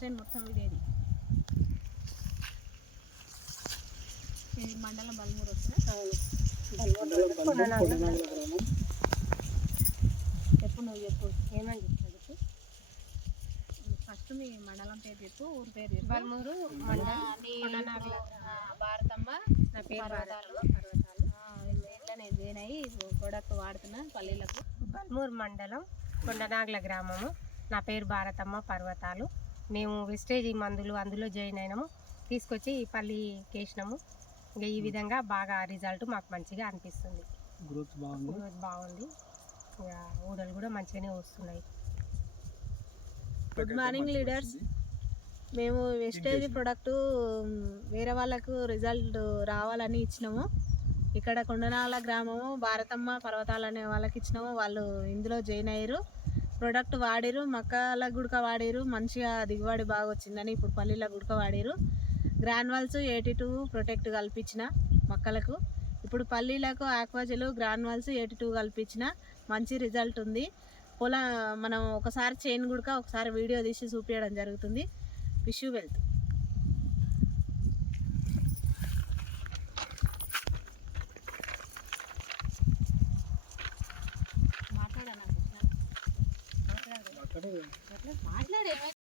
చేను మొత్తం ఇదేది ఇది మండలం బల్మూరు వస్తుంది. చెప్పు నువ్వు చెప్పు ఏమని చెప్తావు చెప్పు. ఫస్ట్ మీ మండలం పేరు చెప్పు, ఊరు పేరు చెప్పు. బల్మూరు భారతమ్మ నా పేరు పర్వతాలు. ఇట్లా నేను జాయిన్ అయ్యి ప్రోడక్ట్ వాడుతున్నా పల్లీలకు. బల్మూరు మండలం కొండనాగ్ల గ్రామము. నా పేరు భారతమ్మ పర్వతాలు. మేము వెస్టేజ్ మందులు అందులో జాయిన్ అయినాము, తీసుకొచ్చి ఈ పల్లీకి వేసినాము. ఇంకా ఈ విధంగా బాగా రిజల్ట్ మాకు మంచిగా అనిపిస్తుంది. గ్రోత్ బాగుంది. ఇంకా ఊడలు కూడా మంచిగానే వస్తున్నాయి. Good morning leaders. మేము వెస్టేజ్ ప్రొడక్ట్ వేరే వాళ్ళకు రిజల్ట్ రావాలని ఇచ్చినాము. ఇక్కడ కొండనాల గ్రామము భారతమ్మ పర్వతాలు అనే వాళ్ళకి ఇచ్చినాము. వాళ్ళు ఇందులో జాయిన్ అయ్యారు, ప్రొడక్ట్ వాడిరు, మక్కల గుడక వాడిరు, మంచిగా దిగుబడి బాగా వచ్చిందని ఇప్పుడు పల్లీల గుడక వాడిరు. గ్రాన్యువల్స్ 82 ప్రొటెక్ట్ కల్పించిన మొక్కలకు. ఇప్పుడు పల్లీలకు ఆక్వాజెల్ గ్రాన్యువల్స్ 82 కల్పించిన మంచి రిజల్ట్ ఉంది. మనం ఒకసారి చైన్ గుడక ఒకసారి వీడియో తీసి చూపించడం జరుగుతుంది. Wish you wealth. మాట్లాడే